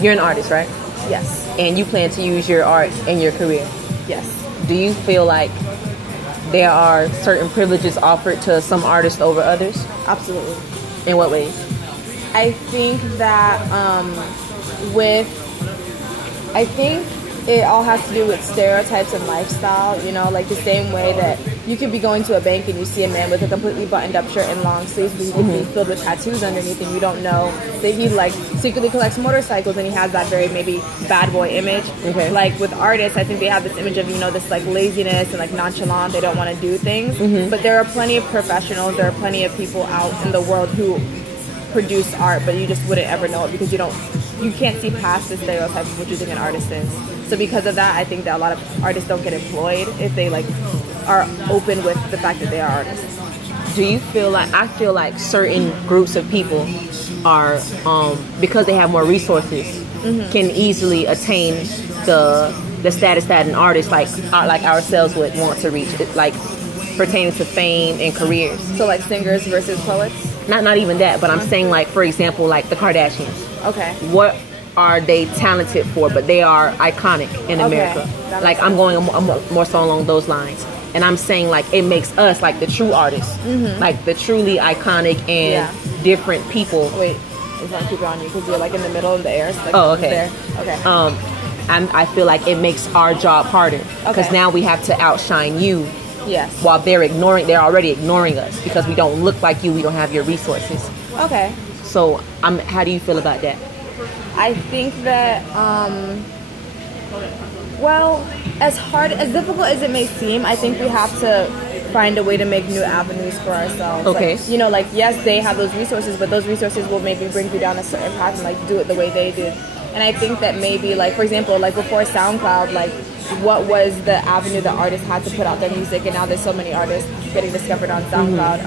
You're an artist, right? Yes. And you plan to use your art in your career. Yes. Do you feel like there are certain privileges offered to some artists over others? Absolutely. In what ways? I think that I think it all has to do with stereotypes and lifestyle, you know, like the same way that you could be going to a bank and you see a man with a completely buttoned up shirt and long sleeves, but he could be filled with tattoos underneath, and you don't know that he like secretly collects motorcycles and he has that very maybe bad boy image. Okay. Like with artists, I think they have this image of, you know, this like laziness and like nonchalant, they don't want to do things. But there are plenty of professionals, there are plenty of people out in the world who produce art, but you just wouldn't ever know it because you can't see past the stereotype of what you think an artist is. So because of that, I think that a lot of artists don't get employed if they like are open with the fact that they are artists. Do you feel like, I feel like certain groups of people are, because they have more resources, can easily attain the status that an artist like ourselves would want to reach, like pertaining to fame and careers. So like singers versus poets? Not even that, but I'm saying like, for example, like the Kardashians. Okay. What are they talented for? But they are iconic in America. Like I'm going more so along those lines. And I'm saying like it makes us like the true artists, like the truly iconic and different people. Wait, it's not keep it on you because you're like in the middle of the air. So like okay. There. Okay. I feel like it makes our job harder because now we have to outshine you. Yes. While they're already ignoring us because we don't look like you, we don't have your resources. Okay. So, how do you feel about that? I think that, well, as difficult as it may seem, I think we have to find a way to make new avenues for ourselves. Okay. Like, you know, like, yes, they have those resources, but those resources will maybe bring you down a certain path and, like, do it the way they did. And I think that maybe, like, for example, like, before SoundCloud, like, what was the avenue that artists had to put out their music, and now there's so many artists getting discovered on SoundCloud.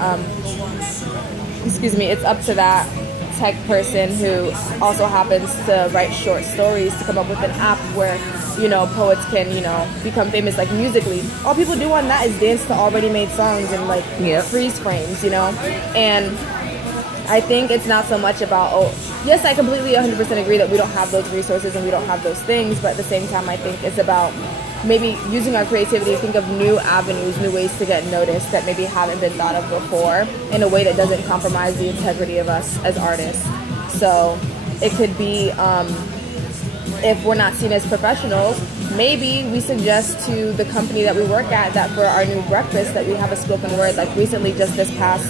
Excuse me, it's up to that tech person who also happens to write short stories to come up with an app where, you know, poets can, you know, become famous, like musically. All people do on that is dance to already made songs and like freeze frames, you know. And I think it's not so much about, yes, I completely 100% agree that we don't have those resources and we don't have those things, but at the same time, I think it's about maybe using our creativity to think of new avenues, new ways to get noticed that maybe haven't been thought of before in a way that doesn't compromise the integrity of us as artists. So it could be, if we're not seen as professionals, maybe we suggest to the company that we work at that for our new breakfast that we have a spoken word. Like recently, just this past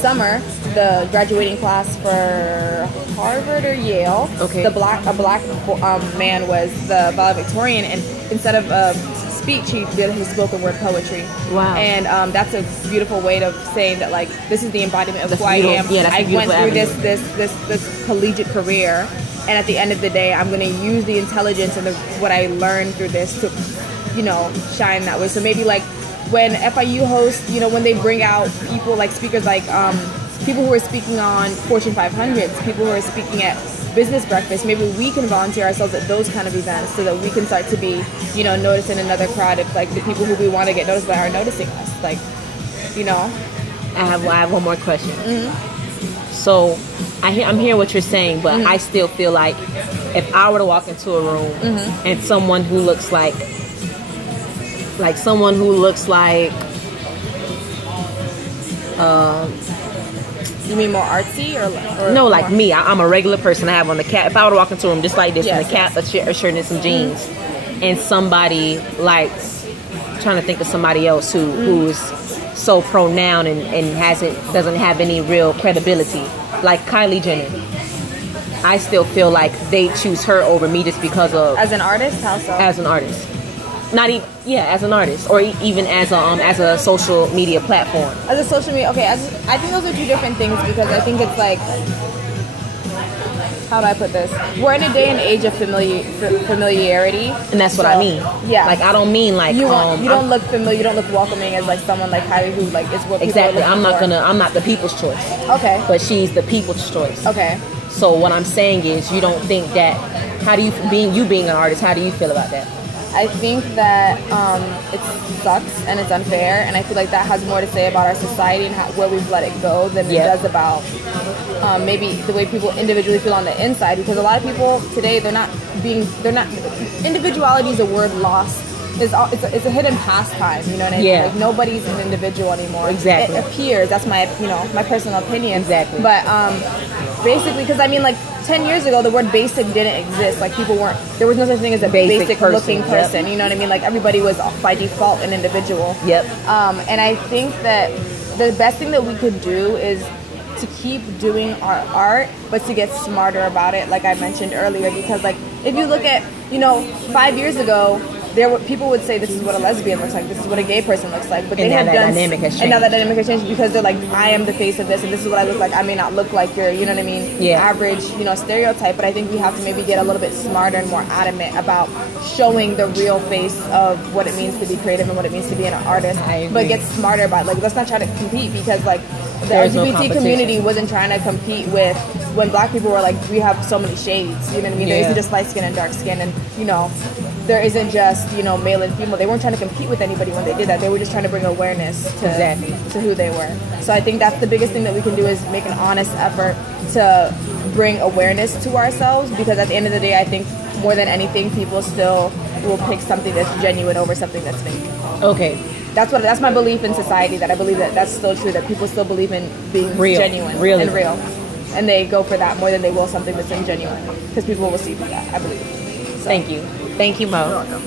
summer, the graduating class for Harvard or Yale, a black man was the valedictorian, and instead of a speech, he did his spoken word poetry. Wow! And that's a beautiful way of saying that, like, this is the embodiment of who I am. Yeah, I went through this collegiate career, and at the end of the day, I'm going to use the intelligence and what I learned through this to, you know, shine that way. So maybe like when FIU hosts, you know, when they bring out people like speakers like people who are speaking on Fortune 500s, people who are speaking at business breakfast, maybe we can volunteer ourselves at those kind of events so that we can start to be, you know, noticed in another crowd if like the people who we want to get noticed by are noticing us. Like, you know. I have one more question. So I'm hearing what you're saying, but I still feel like if I were to walk into a room and someone who looks like you mean more artsy or no, like me. I'm a regular person. I have on the cap. If I were to walk into a room just like this, in a cap, a shirt, and some jeans, and somebody like trying to think of somebody else who's so pronoun and doesn't have any real credibility, like Kylie Jenner, I still feel like they choose her over me just because of as an artist. How so? As an artist. Not even, as an artist, or even as a social media platform. As a social media, okay. I think those are two different things because I think it's like, how do I put this? We're in a day and age of familiarity, and that's what I mean. Yeah, like I don't mean like you don't look familiar, you don't look welcoming as like someone like Kylie who like is what exactly. I'm not the people's choice. Okay, but she's the people's choice. Okay. So what I'm saying is, you don't think that? How do you being an artist? How do you feel about that? I think that it sucks and it's unfair, and I feel like that has more to say about our society and where we've let it go than it does about maybe the way people individually feel on the inside, because a lot of people today, they're not individuality is a word lost. It's a hidden pastime, you know what I mean? Yeah. Like, nobody's an individual anymore. Exactly. It appears, that's my, my personal opinion. Exactly. But basically, because I mean, like 10 years ago, the word basic didn't exist. Like, there was no such thing as a basic looking person. Yep. You know what I mean? Like, everybody was by default an individual. Yep. And I think that the best thing that we could do is to keep doing our art, but to get smarter about it, like I mentioned earlier. Because, like, if you look at, 5 years ago, people would say this is what a lesbian looks like, this is what a gay person looks like, but they have done, dynamic has changed. And now that dynamic has changed, because they're like, I am the face of this, and this is what I look like. I may not look like your, you know what I mean, average, stereotype, but I think we have to maybe get a little bit smarter and more adamant about showing the real face of what it means to be creative and what it means to be an artist, but get smarter about it. Like, let's not try to compete, because like the LGBT community wasn't trying to compete with when black people were like, we have so many shades, you know what I mean? There isn't just light skin and dark skin, and there isn't just male and female. They weren't trying to compete with anybody when they did that. They were just trying to bring awareness to who they were. So I think that's the biggest thing that we can do, is make an honest effort to bring awareness to ourselves, because at the end of the day, I think more than anything, people still will pick something that's genuine over something that's fake. Okay. That's my belief in society, that I believe that that's still true, that people still believe in being genuine and real. And they go for that more than they will something that's ingenuine, because people will see through that, I believe. So. Thank you, Mo. You're welcome.